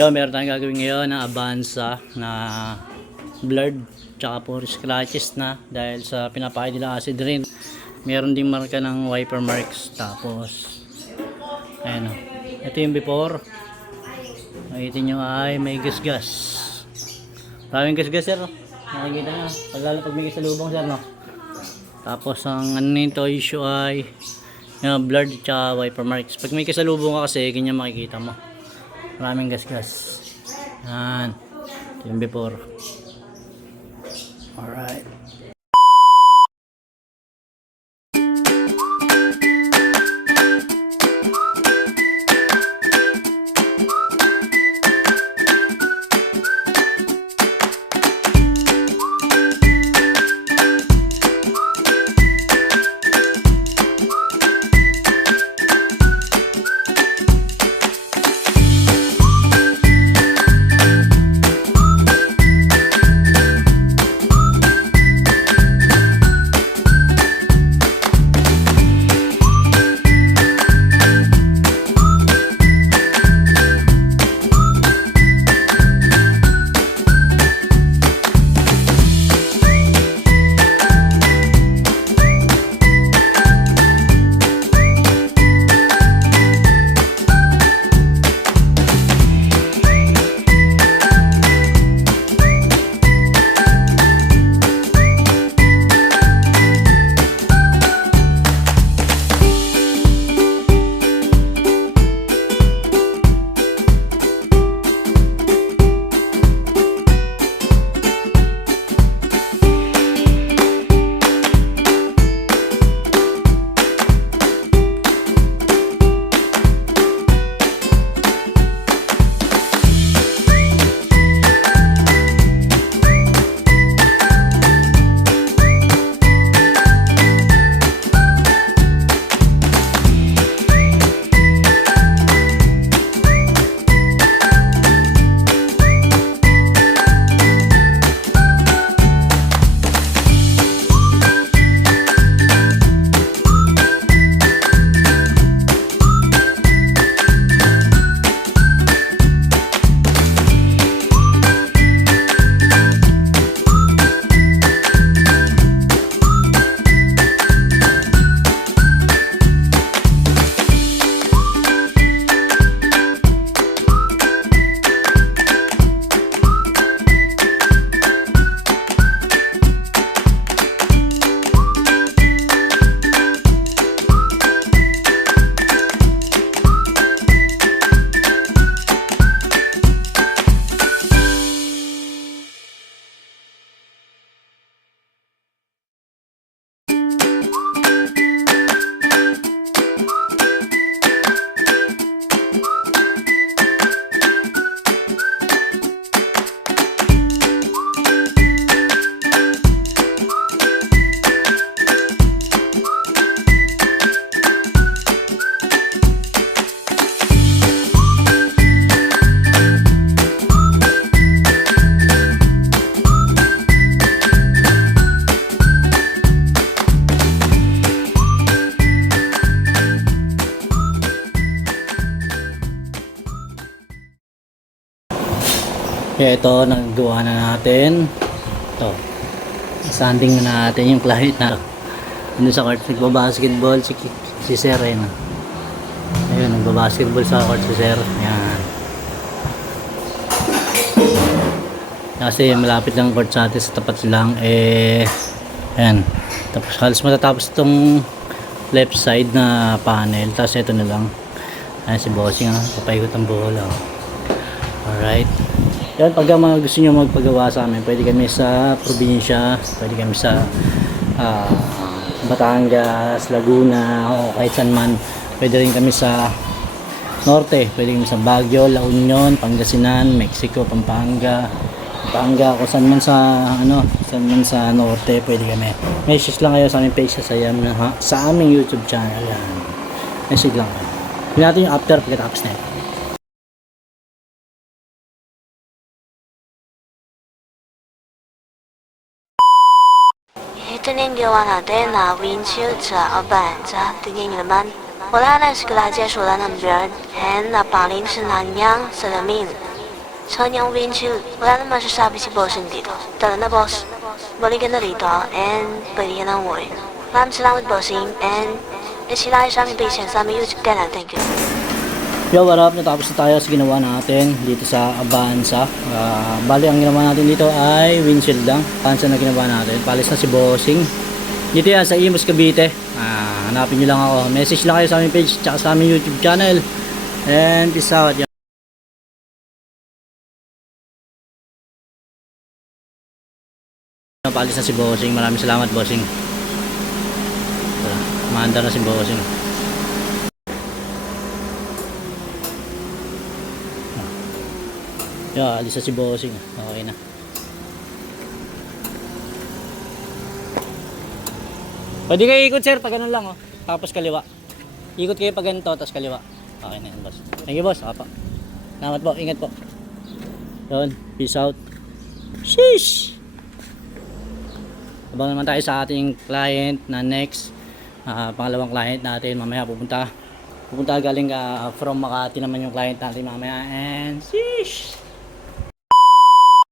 Yo, meron tayong gagawin ngayon na Avanza na blurred tsaka puro scratches na dahil sa pinapakay nila acid rain. Meron ding marka ng wiper marks. Tapos ayan o, ito yung before. Makikita nyo ay may gasgas. Maraming gasgas sir, makikita nyo pag may kasalubong sir, no? Tapos ang ano nito issue ay yung blurred tsaka wiper marks. Pag may kasalubong ka kasi ganyan makikita mo, maraming gasgas. Yan, ito yung before. Alright. Kaya ito, naggawa na natin ito, sanding na natin yung client na doon sa court. Nagbabasketball si Sir ayun. Ayun, nagbabasketball sa court si Sir. Yan, kasi malapit lang court sa atin, sa tapat lang ayan, tapos halos matatapos itong left side na panel. Tapos ito na lang, ayan si Bossing papaikot ang bola. Alright. Yan, pag mga gusto nyo magpagawa sa amin, pwede kami sa probinsya, pwede kami sa Batangas, Laguna, o kahit saan man. Pwede rin kami sa norte, pwede kami sa Baguio, La Union, Pangasinan, Mexico, Pampanga, kung saan man sa norte, pwede kami. Message lang kayo sa aming page sa aming YouTube channel. Yan, message lang kayo. Tignan natin yung after pagkatapos na ito. Ito'y gawa natin na windshield sa Avanza. Tingnan nyo naman. Wala na scratches, wala ng blurred, and napaling sa nanyang salamin. Chanyang windshield. Wala naman masasabi si bossing dito. Tara na, boss. Balikan na rito and pwede ka ng worry. Maraming salamat, bossing, and isinayos sa aming patience sa aming YouTube channel. Thank you. Yo, what up? Natapos na tayo sa ginawa natin dito sa Avanza. Bali, ang ginawa natin dito ay windshield lang. Avanza na ginawa natin. Palis na si bossing. Dito yan sa Imus, Cavite. Hanapin nyo lang ako. Message lang kayo sa aming page tsaka sa aming YouTube channel. And peace out. Palis na si bossing. Maraming salamat, bossing. Maanda na si bossing. Alis na si bossing. Okay na. Pwede kayo ikot, sir, pag ganun lang, oh. Tapos kaliwa. Ikot kayo pag ganito, tapos kaliwa. Okay na yan, boss. Thank you, boss. Apa. Salamat po. Ingat po. Yun. Peace out. Sheesh! Abangan naman tayo sa ating client na next. Pangalawang client natin. Mamaya pupunta galing from Makati naman yung client natin mamaya. And sheesh!